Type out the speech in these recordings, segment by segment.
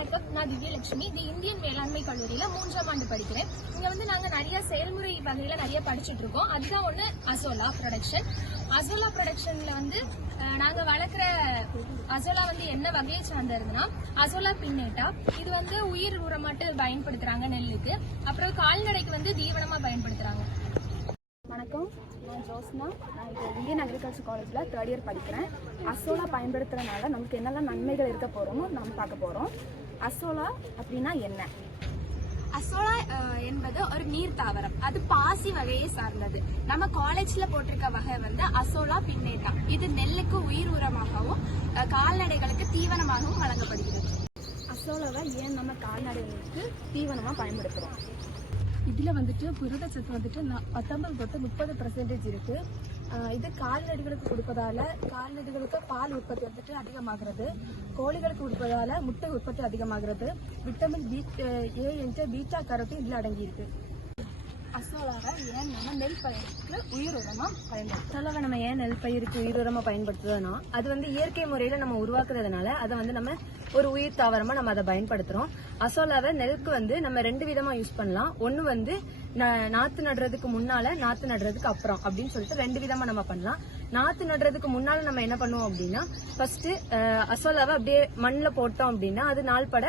நான் திவ்யலட்சுமி. இது இந்தியன் வேளாண்மை கல்லூரியில 3ஆம் ஆண்டு படிக்கிறேன். இங்க நாங்க நிறைய செயல்முறை வகையில நிறைய படிச்சுட்டு இருக்கோம். அதுதான் ஒண்ணு அசோலா ப்ரொடக்ஷன். அசோலா ப்ரொடக்ஷன்ல நாங்க வளர்க்குற அசோலா என்ன வகையை சார்ந்ததுன்னா அசோலா பின்னேட்டா. இது உயிர் உரமாட்டு பயன்படுத்துறாங்க நெல்லுக்கு. அப்புறம் கால்நடைக்கு தீவனமா பயன்படுத்துறாங்க. வணக்கம், நான் ஜோஸ்னா. நான் இப்போ இந்தியன் அக்ரிகல்ச்சர் காலேஜில் 3rd இயர் படிக்கிறேன். அசோலா பயன்படுத்துறதுனால நமக்கு என்னெல்லாம் நன்மைகள் இருக்க போகிறோமோ நம்ம பார்க்க போகிறோம். அசோலா அப்படின்னா என்ன? அசோலா என்பது ஒரு நீர் தாவரம். அது பாசி வகையை சார்ந்தது. நம்ம காலேஜ்ல போட்டிருக்க வகை அசோலா பின்னேட்டா. இது நெல்லுக்கு உயிர் உரமாகவும் கால்நடைகளுக்கு தீவனமாகவும் வழங்கப்படுகிறது. அசோலாவை ஏன் நம்ம கால்நடைகளுக்கு தீவனமாக பயன்படுத்துகிறோம்? இதில் புரதச்சத்து 19 to 30% இருக்கு. இது கால்நடைகளுக்கு கொடுப்பதால கால்நடைகளுக்கு பால் உற்பத்தி அதிகமாகிறது. கோழிகளுக்கு கொடுப்பதால முட்டை உற்பத்தி அதிகமாகிறது. விட்டமின் A என்ற பீட்டா கரோட்டின் இதில் அடங்கியிருக்கு. அசோலாவை ஏன் நம்ம நெல் பயிருக்கு உயிர் உரமாக பயன்படுத்தும்? அசோலாவை நம்ம ஏன் நெல் பயிருக்கு உயிர் உரமாக பயன்படுத்துறதுன்னா அது இயற்கை முறையில் நம்ம உருவாக்குறதுனால அதை நம்ம ஒரு உயிர் தாவரமாக நம்ம அதை பயன்படுத்துகிறோம். அசோலாவை நெல்லுக்கு நம்ம 2 விதமாக யூஸ் பண்ணலாம். ஒன்று நாற்று நடுறதுக்கு முன்னால, நாற்று நடுறதுக்கு அப்புறம் அப்படின்னு சொல்லிட்டு 2 விதமாக நம்ம பண்ணலாம். நாற்று நடுறதுக்கு முன்னால நம்ம என்ன பண்ணுவோம் அப்படின்னா ஃபர்ஸ்ட் அசோலாவை அப்படியே மண்ணில் போட்டோம் அப்படின்னா அது நாள் பட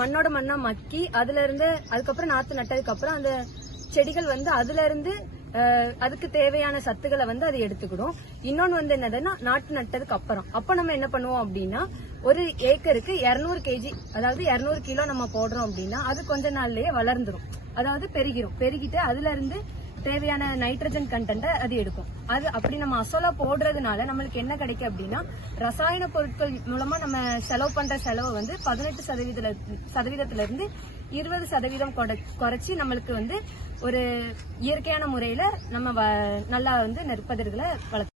மண்ணோட மண்ணா மக்கி அதுக்கப்புறம் நாற்று நட்டதுக்கு அப்புறம் அந்த செடிகள் அதுல இருந்து அதுக்கு தேவையான சத்துக்களை அது எடுத்துக்கிடும். இன்னொன்னு என்னதுன்னா நாட்டு நட்டதுக்கு அப்ப நம்ம என்ன பண்ணுவோம் அப்படின்னா ஒரு ஏக்கருக்கு 200 kg, அதாவது 200 கிலோ நம்ம போடுறோம் அப்படின்னா அது கொஞ்ச நாள்லயே வளர்ந்துரும். அதாவது பெருகிட்டு அதுல இருந்து தேவையான நைட்ரஜன் கண்டென்ட் அது எடுக்கும். அது அப்படி நம்ம அசோலா போடுறதுனால நம்மளுக்கு என்ன கிடைக்கும் அப்படின்னா ரசாயன பொருட்கள் மூலமா நம்ம செலவு பண்ற செலவு 18% இருந்து 20% குறைச்சி நம்மளுக்கு ஒரு இயற்கையான முறையில நம்ம நல்லா நெற்பயிர்களை வளர்த்து